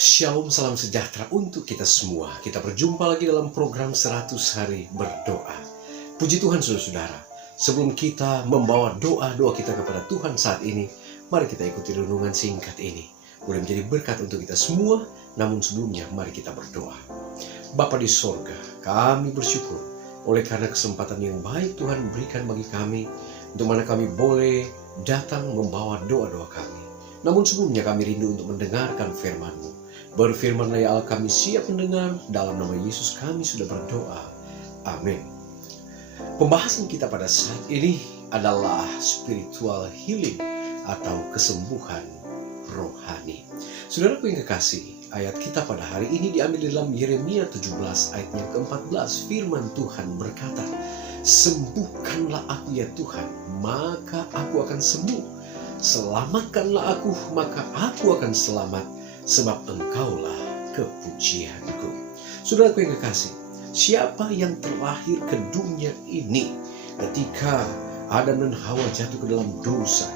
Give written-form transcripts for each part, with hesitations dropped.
Shalom, salam sejahtera untuk kita semua. Kita berjumpa lagi dalam program 100 hari berdoa. Puji Tuhan saudara-saudara, sebelum kita membawa doa-doa kita kepada Tuhan saat ini, mari kita ikuti renungan singkat ini. Boleh menjadi berkat untuk kita semua, namun sebelumnya mari kita berdoa. Bapa di sorga, kami bersyukur oleh karena kesempatan yang baik Tuhan berikan bagi kami, untuk mana kami boleh datang membawa doa-doa kami. Namun sebelumnya kami rindu untuk mendengarkan firman-Mu. Berfirmanlah ya Allah, kami siap mendengar. Dalam nama Yesus kami sudah berdoa. Amin. Pembahasan kita pada saat ini adalah spiritual healing atau kesembuhan rohani. Saudaraku yang kekasih, ayat kita pada hari ini diambil dalam Yeremia 17 ayat yang ke-14. Firman Tuhan berkata, "Sembuhkanlah aku ya Tuhan, maka aku akan sembuh. Selamatkanlah aku, maka aku akan selamat, sebab Engkaulah kepujianku." Saudaraku yang kekasih, siapa yang terlahir ke dunia ini ketika Adam dan Hawa jatuh ke dalam dosa,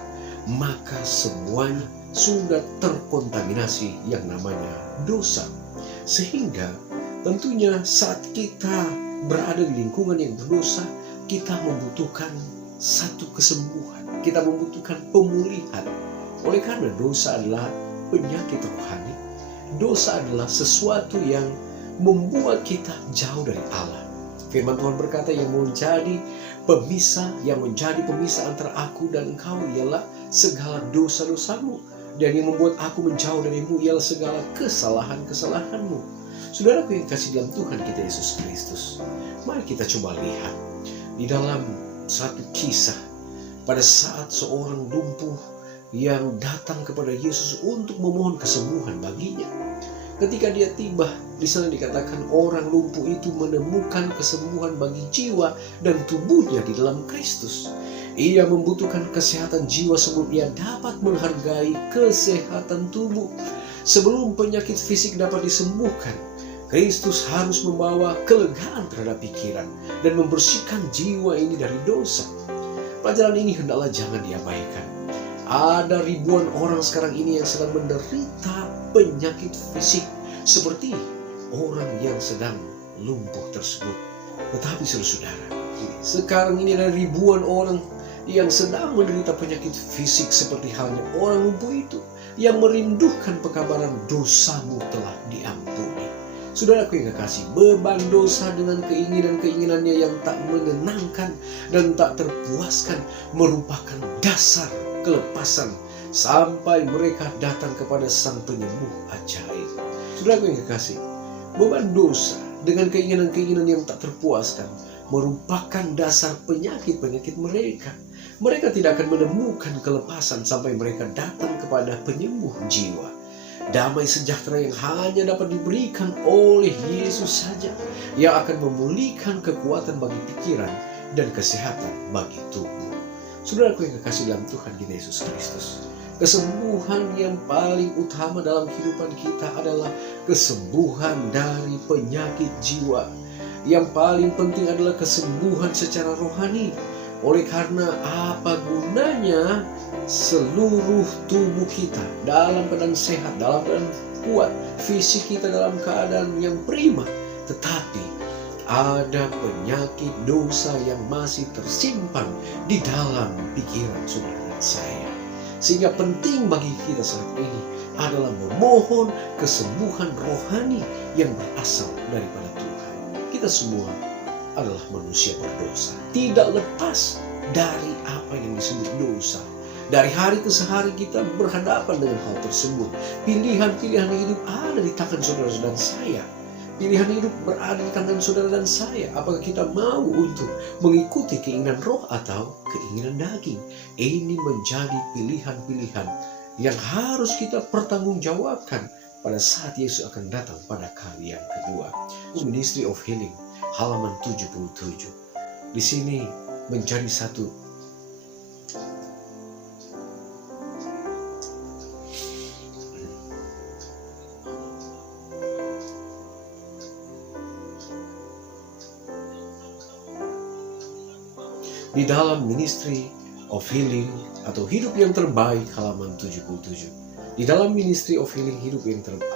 maka semuanya sudah terkontaminasi yang namanya dosa. Sehingga tentunya saat kita berada di lingkungan yang berdosa, kita membutuhkan satu kesembuhan, kita membutuhkan pemulihan. Oleh karena dosa adalah penyakit rohani, dosa adalah sesuatu yang membuat kita jauh dari Allah. Firman Tuhan berkata, yang menjadi pemisah antara aku dan engkau ialah segala dosa-dosamu, dan yang membuat aku menjauh darimu ialah segala kesalahan-kesalahanmu. Saudaraku yang kasih dalam Tuhan kita Yesus Kristus, mari kita coba lihat di dalam satu kisah pada saat seorang lumpuh yang datang kepada Yesus untuk memohon kesembuhan baginya. Ketika dia tiba, di sana dikatakan orang lumpuh itu menemukan kesembuhan bagi jiwa dan tubuhnya di dalam Kristus. Ia membutuhkan kesehatan jiwa sebelum ia dapat menghargai kesehatan tubuh. Sebelum penyakit fisik dapat disembuhkan, Kristus harus membawa kelegaan terhadap pikiran dan membersihkan jiwa ini dari dosa. Pelajaran ini hendaklah jangan diabaikan. Ada ribuan orang sekarang ini yang sedang menderita penyakit fisik seperti orang yang sedang lumpuh tersebut. Tetapi saudara-saudara, sekarang ini ada ribuan orang yang sedang menderita penyakit fisik seperti halnya orang lumpuh itu, yang merindukan pekabaran dosamu telah diampuni. Saudaraku yang kekasih, beban dosa dengan keinginan-keinginannya yang tak menenangkan dan tak terpuaskan merupakan dasar kelepasan sampai mereka datang kepada Sang Penyembuh ajaib. Saudaraku yang kekasih, beban dosa dengan keinginan-keinginan yang tak terpuaskan merupakan dasar penyakit-penyakit mereka. Mereka tidak akan menemukan kelepasan sampai mereka datang kepada penyembuh jiwa. Damai sejahtera yang hanya dapat diberikan oleh Yesus saja, yang akan memulihkan kekuatan bagi pikiran dan kesehatan bagi tubuh. Saudaraku yang kekasih dalam Tuhan kita Yesus Kristus, kesembuhan yang paling utama dalam kehidupan kita adalah kesembuhan dari penyakit jiwa. Yang paling penting adalah kesembuhan secara rohani. Oleh karena apa gunanya seluruh tubuh kita dalam keadaan sehat, dalam keadaan kuat, fisik kita dalam keadaan yang prima, tetapi ada penyakit dosa yang masih tersimpan di dalam pikiran saudara dan saya. Sehingga penting bagi kita saat ini adalah memohon kesembuhan rohani yang berasal daripada Tuhan. Kita semua adalah manusia berdosa, tidak lepas dari apa yang disebut dosa. Dari hari ke hari kita berhadapan dengan hal tersebut. Pilihan-pilihan hidup ada di tangan saudara dan saya. Pilihan hidup berada di tangan saudara dan saya. Apakah kita mau untuk mengikuti keinginan roh atau keinginan daging? Ini menjadi pilihan-pilihan yang harus kita pertanggungjawabkan pada saat Yesus akan datang pada kali yang kedua. Ministry of Healing halaman 77. Di sini menjadi satu di dalam Ministry of Healing atau Hidup yang Terbaik halaman 77. Di dalam Ministry of Healing Hidup yang Terbaik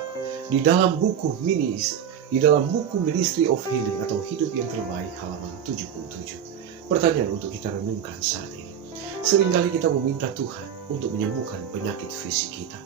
di dalam buku Ministry of Healing atau Hidup yang Terbaik halaman 77. Pertanyaan untuk kita renungkan saat ini. Seringkali kita meminta Tuhan untuk menyembuhkan penyakit fisik kita,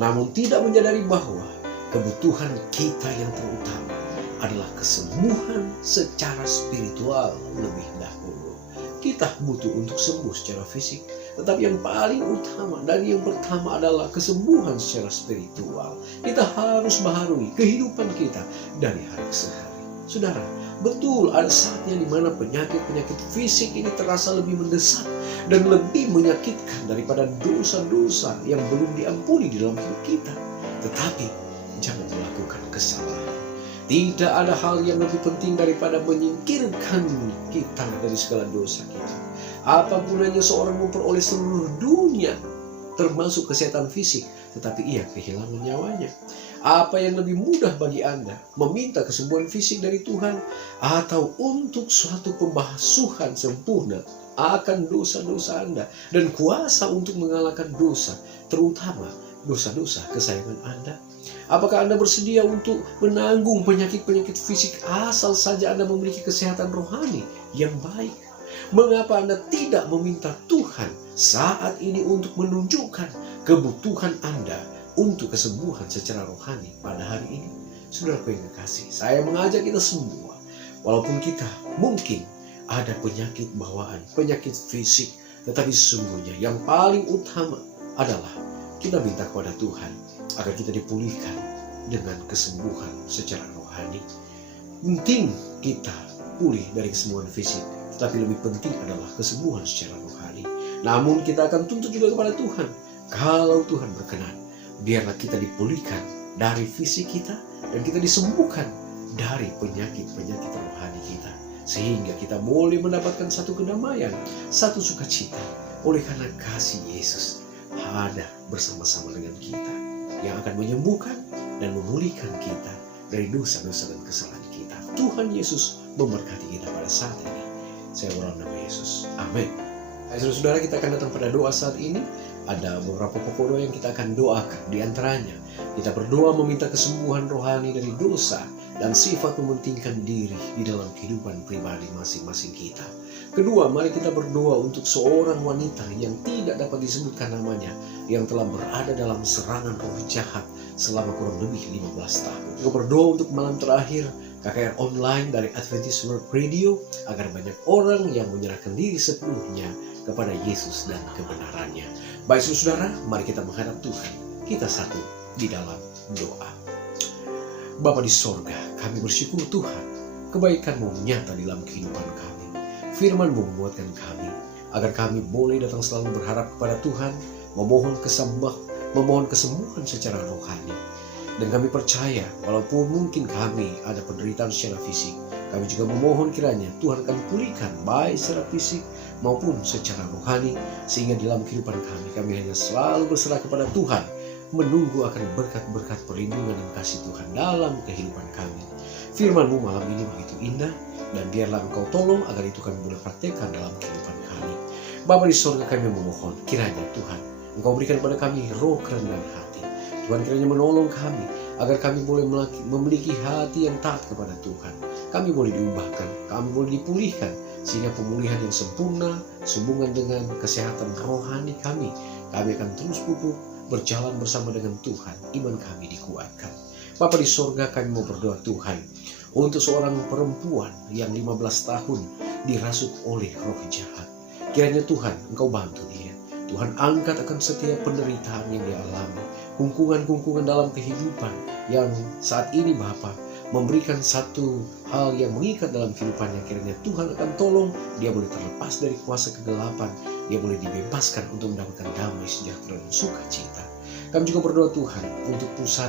namun tidak menyadari bahwa kebutuhan kita yang terutama adalah kesembuhan secara spiritual lebih dahulu. Kita butuh untuk sembuh secara fisik, tetapi yang paling utama dan yang pertama adalah kesembuhan secara spiritual. Kita harus baharui kehidupan kita dari hari ke hari. Saudara, betul ada saatnya di mana penyakit-penyakit fisik ini terasa lebih mendesak dan lebih menyakitkan daripada dosa-dosa yang belum diampuni di dalam hidup kita. Tetapi jangan melakukan kesalahan. Tidak ada hal yang lebih penting daripada menyingkirkan kita dari segala dosa kita. Apa gunanya seorang memperoleh seluruh dunia, termasuk kesehatan fisik, tetapi ia kehilangan nyawanya? Apa yang lebih mudah bagi Anda, meminta kesembuhan fisik dari Tuhan atau untuk suatu pembasuhan sempurna akan dosa-dosa Anda dan kuasa untuk mengalahkan dosa, terutama dosa-dosa kesayangan Anda? Apakah Anda bersedia untuk menanggung penyakit-penyakit fisik asal saja Anda memiliki kesehatan rohani yang baik? Mengapa Anda tidak meminta Tuhan saat ini untuk menunjukkan kebutuhan Anda untuk kesembuhan secara rohani pada hari ini? Saudaraku yang kekasih, saya mengajak kita semua, walaupun kita mungkin ada penyakit bawaan, penyakit fisik, tetapi sesungguhnya yang paling utama adalah kita minta kepada Tuhan agar kita dipulihkan dengan kesembuhan secara rohani. Penting kita pulih dari kesembuhan fisik, tetapi lebih penting adalah kesembuhan secara rohani. Namun kita akan tuntut juga kepada Tuhan, kalau Tuhan berkenan, biarlah kita dipulihkan dari fisik kita dan kita disembuhkan dari penyakit-penyakit rohani kita, sehingga kita boleh mendapatkan satu kedamaian, satu sukacita oleh karena kasih Yesus ada bersama-sama dengan kita yang akan menyembuhkan dan memulihkan kita dari dosa-dosa dan kesalahan kita. Tuhan Yesus memberkati kita pada saat ini. Saya berdoa nama Yesus. Amin. Saudara-saudara, kita akan datang pada doa saat ini. Ada beberapa pokok doa yang kita akan doakan. Di antaranya, kita berdoa meminta kesembuhan rohani dari dosa dan sifat mementingkan diri di dalam kehidupan pribadi masing-masing kita. Kedua, mari kita berdoa untuk seorang wanita yang tidak dapat disebutkan namanya, yang telah berada dalam serangan roh jahat selama kurang lebih 15 tahun. Kita berdoa untuk malam terakhir KKR online dari Adventist World Radio, agar banyak orang yang menyerahkan diri sepenuhnya kepada Yesus dan kebenarannya. Baik saudara, mari kita menghadap Tuhan. Kita satu di dalam doa. Bapa di sorga, kami bersyukur Tuhan, kebaikan-Mu nyata di dalam kehidupan kami. Firman-Mu menguatkan kami, agar kami boleh datang selalu berharap kepada Tuhan, memohon kesembuhan secara rohani. Dan kami percaya, walaupun mungkin kami ada penderitaan secara fisik, kami juga memohon kiranya Tuhan akan pulihkan baik secara fisik maupun secara rohani, sehingga dalam kehidupan kami hanya selalu berserah kepada Tuhan, menunggu akan berkat-berkat perlindungan dan kasih Tuhan dalam kehidupan kami. Firman-Mu malam ini begitu indah, dan biarlah Engkau tolong agar itu kami boleh praktekkan dalam kehidupan kami. Bapa di surga, kami memohon kiranya Tuhan, Engkau berikan kepada kami roh kerendahan hati. Tuhan kiranya menolong kami, agar kami boleh memiliki hati yang taat kepada Tuhan. Kami boleh diubahkan, kami boleh dipulihkan, sehingga pemulihan yang sempurna sehubungan dengan kesehatan rohani kami akan terus pupuk berjalan bersama dengan Tuhan. Iman kami dikuatkan. Bapa di sorga, kami mau berdoa Tuhan untuk seorang perempuan yang 15 tahun dirasuk oleh roh jahat. Kiranya Tuhan Engkau bantu dia. Tuhan angkat akan setiap penderitaan yang dia alami, kungkungan-kungkungan dalam kehidupan yang saat ini Bapa memberikan satu hal yang mengikat dalam kehidupannya. Kiranya Tuhan akan tolong dia boleh terlepas dari kuasa kegelapan, dia boleh dibebaskan untuk mendapatkan damai, sejahtera, dan sukacita. Kami juga berdoa Tuhan untuk pusat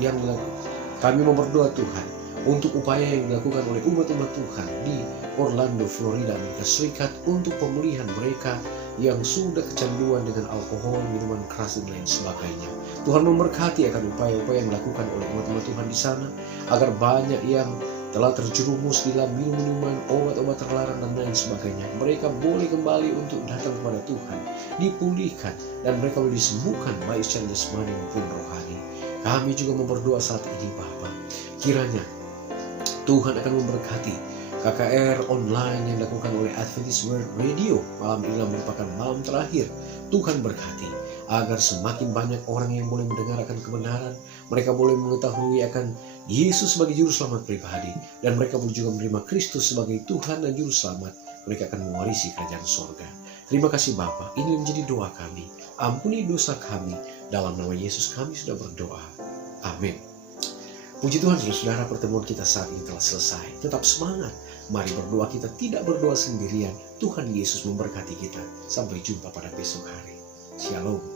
yang dilakukan. Kami berdoa Tuhan untuk upaya yang dilakukan oleh umat-umat Tuhan di Orlando, Florida, Amerika Serikat, untuk pemulihan mereka yang sudah kecanduan dengan alkohol, minuman keras, dan lain sebagainya. Tuhan memberkati akan upaya-upaya yang dilakukan oleh umat-umat Tuhan di sana, agar banyak yang telah terjerumus di dalam minuman, obat-obat terlarang dan lain sebagainya, mereka boleh kembali untuk datang kepada Tuhan, dipulihkan, dan mereka boleh disembuhkan baik secara jasmani maupun rohani. Kami juga berdoa saat ini Bapa, kiranya Tuhan akan memberkati KKR online yang dilakukan oleh Adventist World Radio. Malam ini merupakan malam terakhir. Tuhan berkati agar semakin banyak orang yang boleh mendengarkan kebenaran, mereka boleh mengetahui akan Yesus sebagai juru selamat pribadi, dan mereka boleh juga menerima Kristus sebagai Tuhan dan juru selamat. Mereka akan mewarisi kerajaan sorga. Terima kasih Bapa, ini menjadi doa kami. Ampuni dosa kami, dalam nama Yesus kami sudah berdoa. Amin. Puji Tuhan, saudara, pertemuan kita saat ini telah selesai. Tetap semangat. Mari berdoa, kita tidak berdoa sendirian. Tuhan Yesus memberkati kita. Sampai jumpa pada besok hari. Shalom.